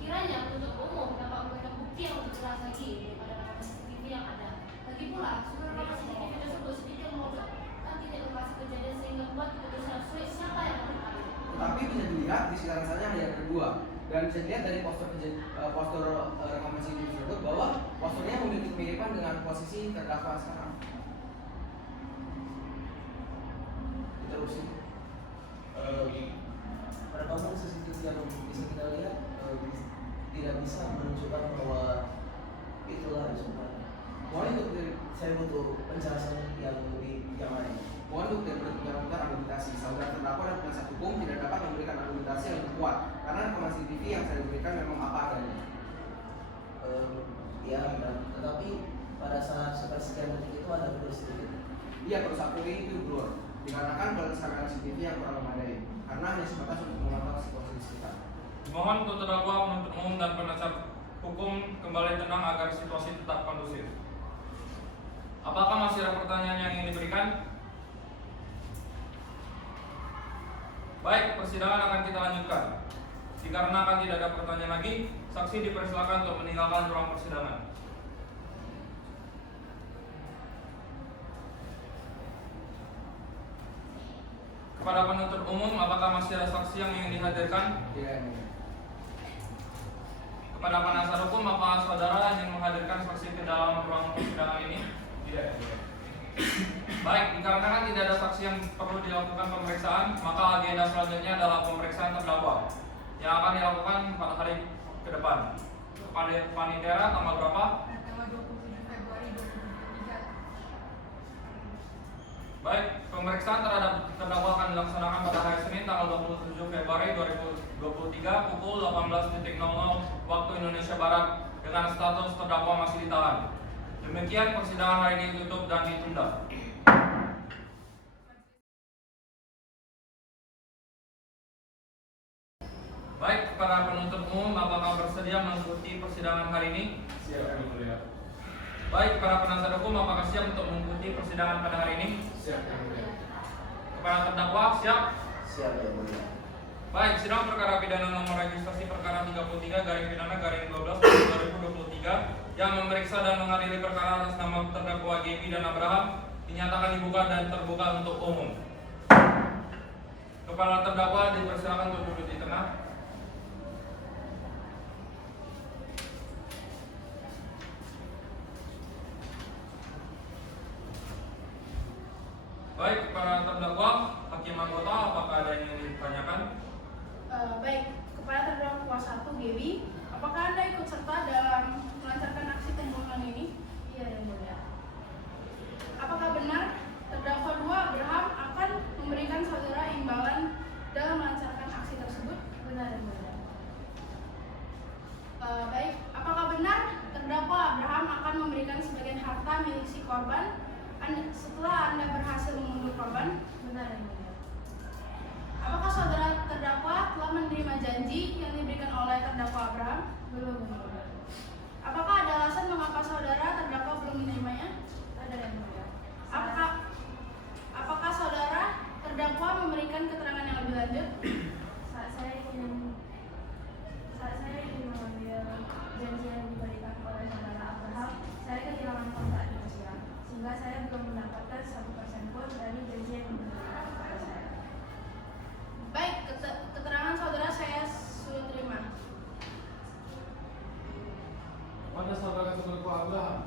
Kiranya penuntut umum dapat memberikan bukti yang lebih jelas lagi daripada rekaman CCTV yang ada. Lagi pula, sumber rekaman CCTV tersebut sedikit memotretkan titik lokasi kejadian sehingga membuat kita bisa sulit siapa yang melakukan. Tetapi bisa dilihat di sekitar sana hanya ada dua, dan bisa dilihat dari postur rekaman CCTV tersebut bahwa posturnya memiliki kemiripan dengan posisi terdakwa sekarang. Interupsi. Rekaman CCTV yang bisa kita lihat tidak bisa menunjukkan bahwa itulah sebenarnya. Mohon untuk Saya butuh penjelasan yang lebih yang lain. Mohon untuk diperlukan argumentasi. Saudara terdakwa dan penasihat hukum tidak dapat memberikan argumentasi yang lebih kuat karena rekaman CCTV yang saya berikan memang apa adanya. Ya, tetapi pada saat sepersekian detik itu ada blur sedikit. Iya, perlu satu ini itu blur dikarenakan kualitas kamera CCTV yang kurang memadai karena hanya sebatas untuk memantau situasi di sekitar. Mohon untuk terdakwa, penuntut umum dan penasihat hukum kembali tenang agar situasi tetap kondusif. Apakah masih ada pertanyaan yang ingin diberikan? Baik, persidangan akan kita lanjutkan. Dikarenakan tidak ada pertanyaan lagi, saksi dipersilakan untuk meninggalkan ruang persidangan. Kepada penuntut umum, apakah masih ada saksi yang ingin dihadirkan? Tidak. Kepada penasihat hukum, apakah saudara ingin menghadirkan saksi ke dalam ruang persidangan ini? Tidak. Baik, dikarenakan tidak ada saksi yang perlu dilakukan pemeriksaan, maka agenda selanjutnya adalah pemeriksaan terdakwa yang akan dilakukan pada hari ke depan. Kepada Panitera tanggal berapa? Tanggal 27 Februari 2023. Baik, pemeriksaan terhadap terdakwa akan dilaksanakan pada hari Senin tanggal 27 Februari 2023 pukul 18.00 waktu Indonesia Barat dengan status terdakwa masih ditahan. Demikian persidangan hari ini ditutup dan ditunda. Baik, para penuntut umum, apakah bersedia mengikuti persidangan hari ini? Siap, Yang Mulia. Baik, para penasihat hukum, apakah siap untuk mengikuti persidangan pada hari ini? Siap, Yang Mulia. Kepada terdakwa, siap? Siap ya mulia. Baik, sidang perkara pidana nomor registrasi perkara 33 garing pidana garing 12 2023 yang memeriksa dan mengadili perkara atas nama terdakwa Gaby dan Abraham dinyatakan dibuka dan terbuka untuk umum. Kepala terdakwa dipersilakan untuk duduk di tengah. terdakwa, hakim anggota, apakah ada yang ingin ditanyakan? Baik, kepada terdakwa 1 Gaby, apakah Anda ikut serta dalam melancarkan aksi pembunuhan ini? Iya, yang mulia. Apakah benar terdakwa 2 Abraham akan memberikan saudara imbalan dalam melancarkan aksi tersebut? Benar, yang mulia. Baik, apakah benar terdakwa Abraham akan memberikan sebagian harta milik si korban setelah Anda berhasil membunuh korban? Benar, yang mulia. Apakah saudara terdakwa telah menerima janji yang diberikan oleh terdakwa Abraham? Belum, yang mulia. Apakah ada alasan mengapa saudara terdakwa belum menerimanya? Ada, yang mulia. Apakah saudara terdakwa memberikan keterangan yang lebih lanjut? Saat saya ingin mengambil janji yang diberikan oleh saudara Abraham, saya kehilangan kontak di persidangan, sehingga saya belum mendapatkan 1% pun dari janji yang diberikan kepada saya. Baik, keterangan saudara saya sudah terima. Pada saudara terdakwa Abraham,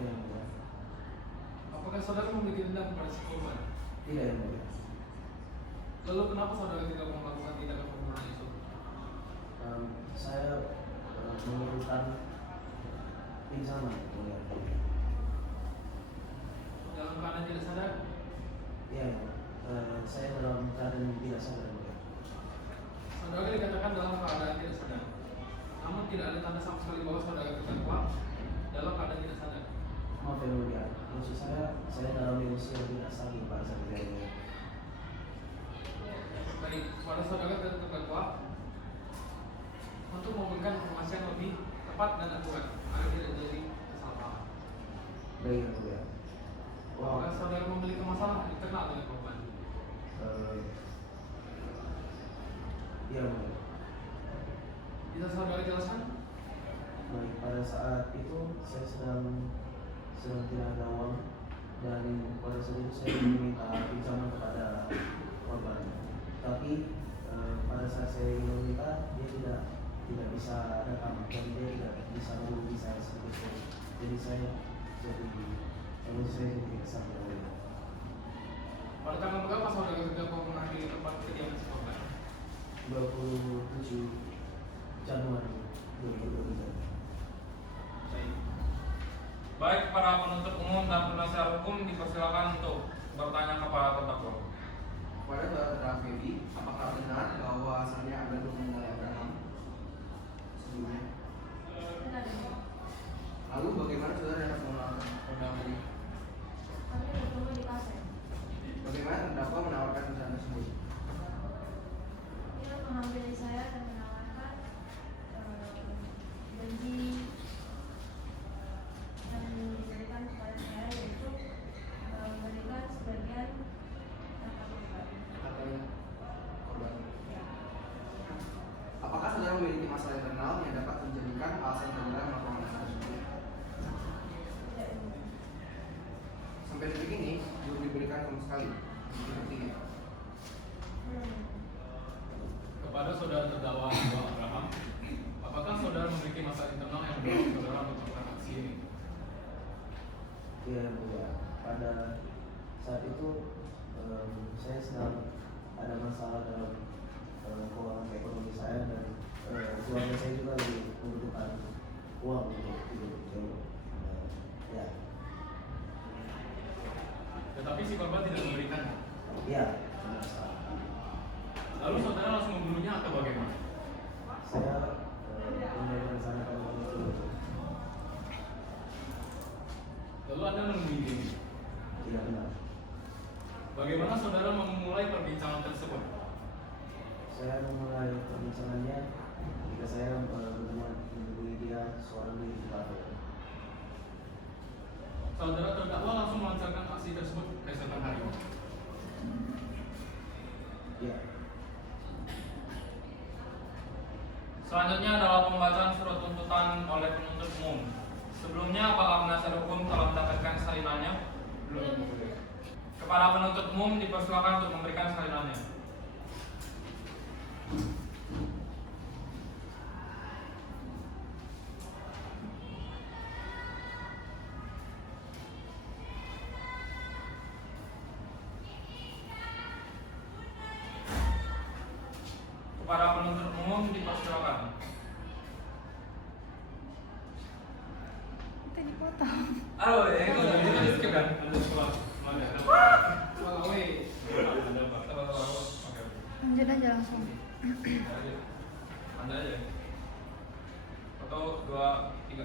Ya, yang mulia. apakah saudara memiliki dendam kepada si korban? Tidak, yang mulia. Lalu kenapa saudara tidak melakukan tindakan pembunuhan itu? Saya memerlukan pinjaman, yang mulia. Dalam keadaan tidak sadar? Ya, saya dalam keadaan yang tidak sadar, yang mulia. Saudara dikatakan dalam keadaan tidak sadar, namun tidak ada tanda sama sekali bahwa saudara terdakwa dalam keadaan tidak sadar. Maaf, yang mulia. Maksud saya dalam emosi yang tidak stabil pada saat kejadian. Baik, pada saudara terdakwa untuk memberikan informasi yang lebih tepat dan akurat agar tidak jadi kesalahpahaman. Baik, yang mulia. Apakah saudara memiliki masalah internal dengan korban? Iya, yang mulia. Bisa saudara jelaskan? Baik, pada saat itu saya sedang tidak ada uang, dan pada saat itu saya meminta pinjaman kepada korban. Tapi pada saat saya ingin meminta, dia tidak bisa datang, dan dia tidak bisa menghubungi saya seperti itu. Jadi saya jadi kesal. Pada tanggal berapa saudara terdakwa menghadiri tempat kejadian si korban? 27 Januari 2023. Baik, para penuntut umum dan penasihat hukum dipersilakan untuk bertanya kepada terdakwa. Kepada saudara terdakwa Gaby, apakah benar bahwasannya Anda belum mengenal Abraham sebelumnya? Benar, yang mulia. Lalu bagaimana saudara dapat mengenal terdakwa ini? Kami bertemu di kafe. Bagaimana terdakwa menawarkan perusahaan tersebut? Dia menghampiri saya dan menawarkan janji yang diberikan kepada saya, yaitu memberikan sebagian harta korban. Hartanya korban. Apakah saudara memiliki masalah internal yang dapat menjadikan alasan saudara melakukan hal tersebut? Tidak, yang mulia. Sampai detik ini belum diberikan sama sekali. Buktinya. Kepada saudara terdakwa Abraham, apakah saudara memiliki masalah internal yang mendorong saudara untuk melakukan aksi ini? Iya, yang mulia. Pada saat itu saya sedang ada masalah dalam keuangan ekonomi saya, dan keluarga saya juga lagi membutuhkan uang untuk hidup. Ya, Tetapi si korban tidak memberikan. iya, benar sekali. Lalu saudara langsung membunuhnya atau bagaimana? Saya merencanakan itu. Lalu Anda menemui diri. Tidak benar. Bagaimana saudara memulai perbincangan tersebut? Saya memulai perbincangannya ketika saya menemui dia seorang diri di kafe. Saudara terdakwa langsung melancarkan aksi tersebut keesokan hari. Ya, Selanjutnya adalah pembacaan surat tuntutan oleh penuntut umum. Sebelumnya, apakah penasihat hukum telah mendapatkan salinannya? Belum. Kepada penuntut umum dipersilakan untuk memberikan salinannya. Kepada penuntut umum dipersilakan. Kita dipotong. Aduh, ya itu kan di skip kan? Ada sekolah. Salah weh. Lanjut aja langsung. Anda aja. 1, 2, 3.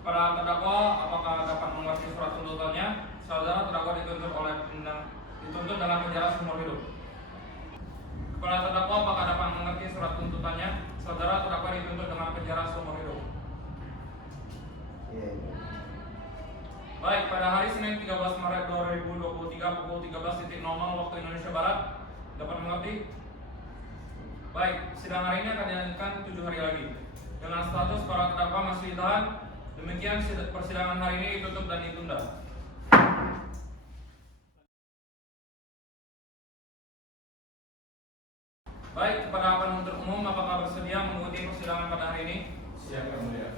Kepada terdakwa, apakah dapat mengerti surat tuntutannya? Saudara terdakwa dituntut dengan penjara seumur hidup. Kepada terdakwa, apakah dapat mengerti surat tuntutannya? Saudara terdakwa dituntut dengan penjara seumur hidup. Baik, pada hari Senin 13 Maret 2023 pukul 13.00 waktu Indonesia Barat, dapat mengerti? Baik, sidang hari ini akan dilanjutkan 7 hari lagi. Dengan status para terdakwa masih ditahan, demikian persidangan hari ini ditutup dan ditunda. Baik, kepada penuntut umum, apakah bersedia mengikuti persidangan pada hari ini? Siap, Yang Mulia.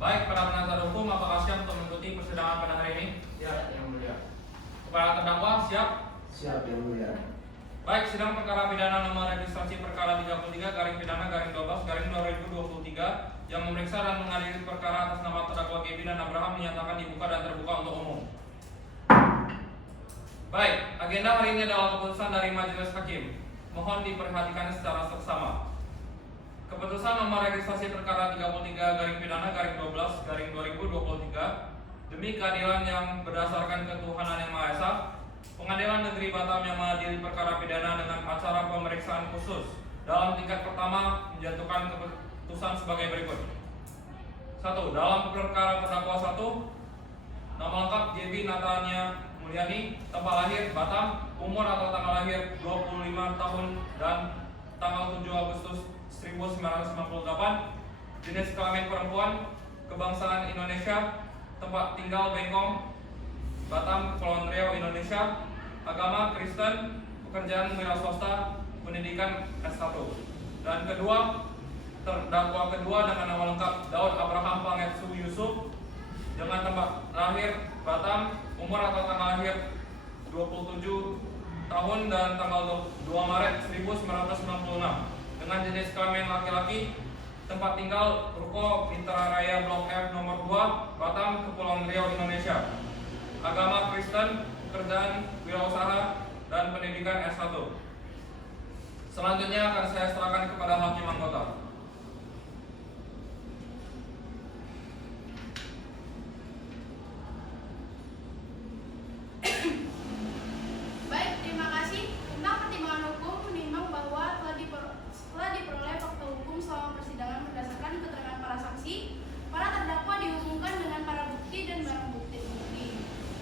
Baik, para penasihat hukum, apakah siap untuk mengikuti persidangan pada hari ini? Siap, Yang Mulia. Kepada terdakwa, siap? Siap Yang Mulia. Baik, sidang perkara pidana nomor registrasi perkara 33/12/2023 yang memeriksa dan mengadili perkara atas nama terdakwa Gaby dan Abraham dinyatakan dibuka dan terbuka untuk umum. Baik, agenda hari ini adalah keputusan dari Majelis Hakim. Mohon diperhatikan secara seksama. Keputusan nomor registrasi perkara 33/12/2023 demi keadilan yang berdasarkan ketuhanan yang Maha Esa, Pengadilan Negeri Batam yang mengadili perkara pidana dengan acara pemeriksaan khusus dalam tingkat pertama menjatuhkan keputusan sebagai berikut. 1. Dalam perkara terdakwa 1, nama lengkap Gaby Natania Mulyani, tempat lahir Batam, umur atau tanggal lahir 25 tahun dan tanggal 7 Agustus 1998, jenis kelamin perempuan, kebangsaan Indonesia, tempat tinggal Bengkong, Batam, Kepulauan Riau, Indonesia, agama Kristen, pekerjaan wira swasta, pendidikan S1. Dan kedua, terdakwa kedua dengan nama lengkap Daud Abraham Pangetsu Yusuf, dengan tempat lahir Batam, umur atau tanggal lahir 27 tahun dan tanggal 2 Maret 1996, dengan jenis kelamin laki-laki, tempat tinggal Ruko Mitra Raya Blok F nomor 2, Batam, Kepulauan Riau, Indonesia, agama Kristen, pekerjaan wirausaha, dan pendidikan S1. Selanjutnya akan saya serahkan kepada hakim anggota. Baik, terima kasih. Tentang pertimbangan hukum menimbang bahwa setelah diperoleh fakta hukum selama persidangan berdasarkan keterangan para saksi, para terdakwa dihubungkan dengan para bukti dan barang bukti.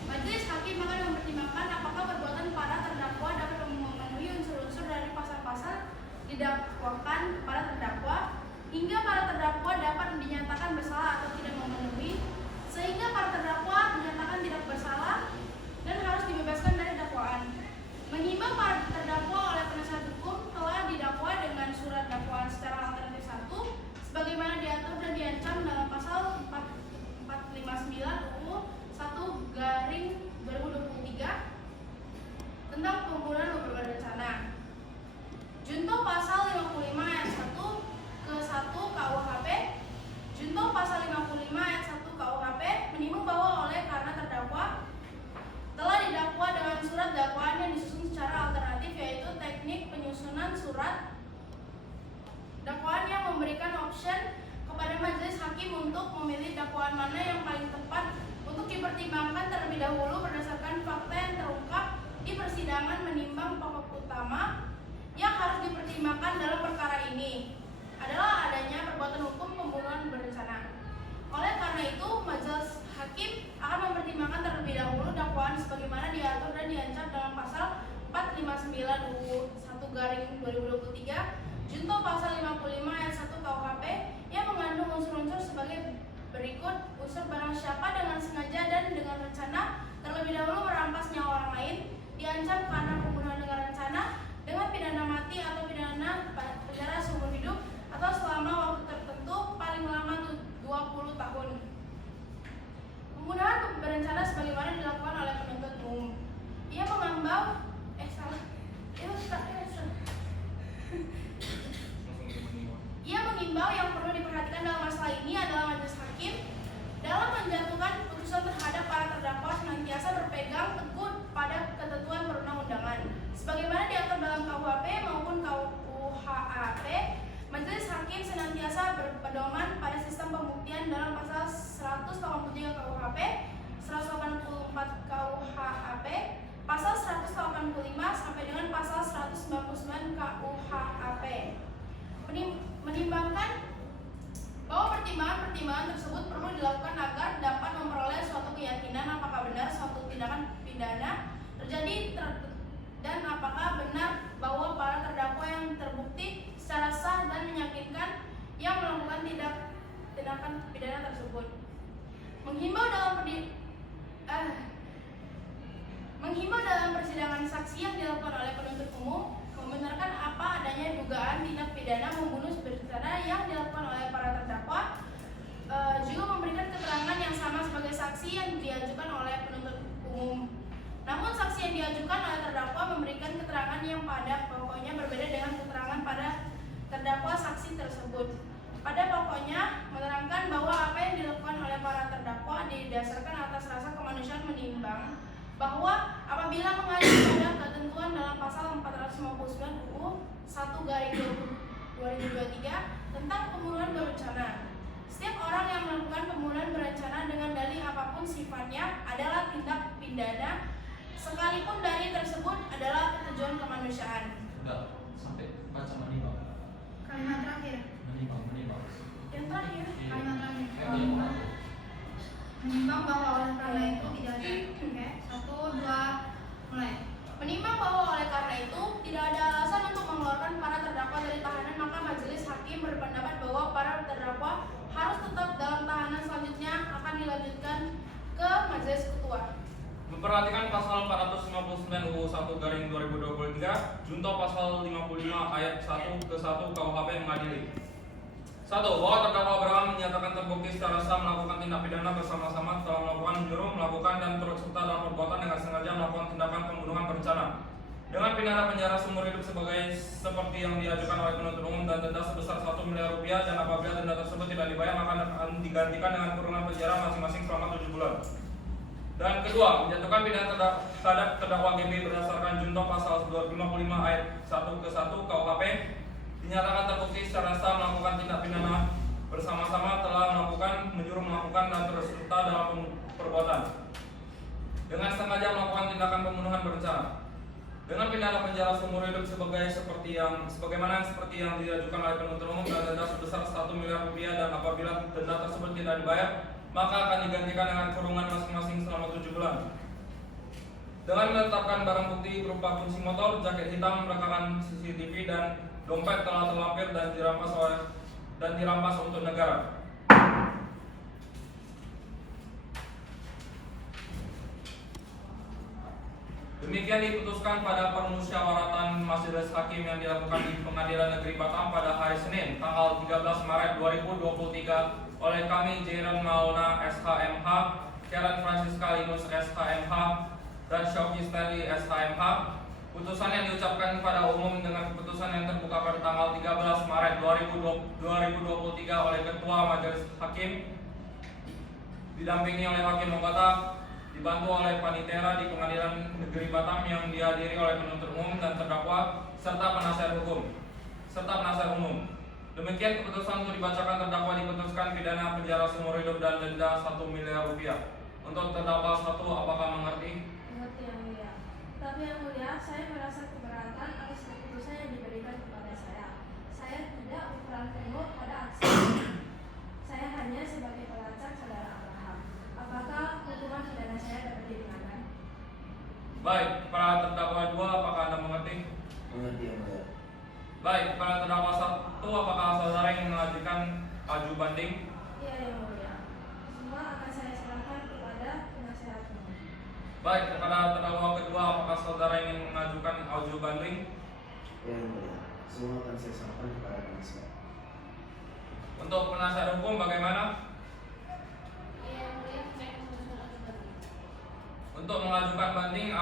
Majelis Hakim akan mempertimbangkan apakah perbuatan para terdakwa dapat memenuhi unsur-unsur dari pasal-pasal didakwakan para terdakwa hingga para terdakwa dapat dinyatakan bersalah atau tidak memenuhi, sehingga para terdakwa dinyatakan tidak bersalah dan harus dibebaskan dari dakwaan. Menimbang para terdakwa oleh penasihat hukum telah didakwa dengan surat dakwaan secara alternatif 1 sebagaimana diatur dan diancam dalam pasal 459 UU 1/2023 tentang pembunuhan berencana. Junto pasal 55 ayat 1 ke 1 KUHP. Junto pasal 55 ayat 1 KUHP menimbang bahwa oleh karena terdakwa telah didakwa dengan surat dakwaan yang disusun secara alternatif, yaitu teknik penyusunan surat dakwaan yang memberikan option kepada majelis hakim untuk memilih dakwaan mana yang paling tepat untuk dipertimbangkan terlebih dahulu berdasarkan fakta yang terungkap di persidangan. Menimbang pokok utama yang harus dipertimbangkan dalam perkara ini adalah adanya perbuatan hukum pembunuhan berencana. Oleh karena itu, majelis hakim akan mempertimbangkan terlebih dahulu dakwaan sebagaimana diatur dan diancam dalam pasal 459 UU 1/2023 junto pasal 55 ayat 1 KUHP yang mengandung unsur-unsur sebagai berikut. Unsur barang siapa dengan sengaja dan dengan rencana terlebih dahulu merampas nyawa orang lain, diancam karena pembunuhan dengan rencana dengan pidana mati atau pidana penjara seumur hidup atau selama waktu tertentu paling lama 20 tahun. Pembunuhan berencana sebagaimana dilakukan oleh penuntut umum. Ia mengambang Menghimbau dalam persidangan saksi yang dilakukan oleh penuntut umum membenarkan apa adanya dugaan tindak pidana membunuh berencana yang dilakukan oleh para terdakwa, juga memberikan keterangan yang sama sebagai saksi yang diajukan oleh penuntut umum. Namun saksi yang diajukan oleh terdakwa memberikan keterangan yang pada pokoknya berbeda dengan keterangan pada terdakwa saksi tersebut. Pada pokoknya menerangkan bahwa apa yang dilakukan oleh para terdakwa didasarkan atas rasa kemanusiaan, menimbang bahwa apabila mengacu pada ketentuan dalam pasal 459 UU 1/2023 tentang pembunuhan berencana, setiap orang yang melakukan pembunuhan berencana dengan dalih apapun sifatnya adalah tindak pidana, sekalipun dalih tersebut adalah tujuan kemanusiaan. Enggak, sampai baca menimbang. Kalimat terakhir. Menimbang. Yang terakhir, Iya. kalimat terakhir. Iya. Menimbang bahwa oleh karena itu tidak ada. Oke, 1, 2, mulai. Menimbang bahwa oleh karena itu tidak ada alasan untuk mengeluarkan para terdakwa dari tahanan, maka majelis hakim berpendapat bahwa para terdakwa harus tetap dalam tahanan. Selanjutnya akan dilanjutkan ke majelis ketua. Memperhatikan pasal 459 UU 1/2023 junto pasal 55 ayat 1 ke 1 KUHP mengadili. 1. Bahwa terdakwa Abraham menyatakan terbukti secara sah melakukan tindak pidana bersama-sama telah melakukan, menyuruh, melakukan, dan turut serta dalam perbuatan dengan sengaja melakukan tindakan pembunuhan berencana dengan pidana penjara seumur hidup seperti yang diajukan oleh penuntut umum dan denda sebesar 1 miliar rupiah, dan apabila denda tersebut tidak dibayar maka akan digantikan dengan kurungan penjara masing-masing selama 7 bulan. Dan kedua, menjatuhkan pidana terhadap terdakwa GB berdasarkan junto pasal 255 ayat 1 ke 1 KUHP dinyatakan terbukti secara sah melakukan tindak pidana bersama-sama telah melakukan, menyuruh melakukan, dan turut serta dalam perbuatan dengan sengaja melakukan tindakan pembunuhan berencana dengan pidana penjara seumur hidup sebagaimana seperti yang diajukan oleh penuntut umum, dan denda sebesar 1 miliar rupiah, dan apabila denda tersebut tidak dibayar maka akan digantikan dengan kurungan masing-masing selama 7 bulan. Dengan menetapkan barang bukti berupa kunci motor, jaket hitam, rekaman CCTV, dan dompet telah terlampir dan dirampas untuk negara. Demikian diputuskan pada permusyawaratan majelis hakim yang dilakukan di Pengadilan Negeri Batam pada hari Senin, tanggal 13 Maret 2023 oleh kami Jairan Maulana SHMH, Karen Francisca Linus SHMH, dan Shoki Stanley SHMH. Putusan yang diucapkan pada umum dengan keputusan yang terbuka pada tanggal 13 Maret 2023 oleh Ketua Majelis Hakim didampingi oleh Hakim Anggota, dibantu oleh Panitera di Pengadilan Negeri Batam yang dihadiri oleh penuntut umum dan terdakwa serta penasihat umum. Demikian keputusan untuk dibacakan. Terdakwa diputuskan pidana penjara seumur hidup dan denda 1 miliar rupiah. Untuk terdakwa 1, apakah mengerti? Mengerti yang mulia. Tapi yang mulia, saya merasa keberatan atas keputusan yang diberikan kepada saya. Saya tidak berperan penuh pada aksi. Saya hanya sebagai pelacak saudara Abraham. Apakah hukuman pidana saya dapat diringankan? Baik, para terdakwa 2, apakah Anda mengerti? Mengerti yang mulia. Baik, para terdakwa 1, apakah saudara ingin mengajukan aju banding? Iya yang mulia. Semua akan saya serahkan kepada penasihat umum. Baik, kepada terdakwa kedua, apakah saudara ingin mengajukan aju banding? Ya yang mulia. Semua akan saya serahkan kepada penasihat. Untuk penasihat hukum bagaimana? Iya yang mulia, saya akan mengajukan banding. Untuk mengajukan banding,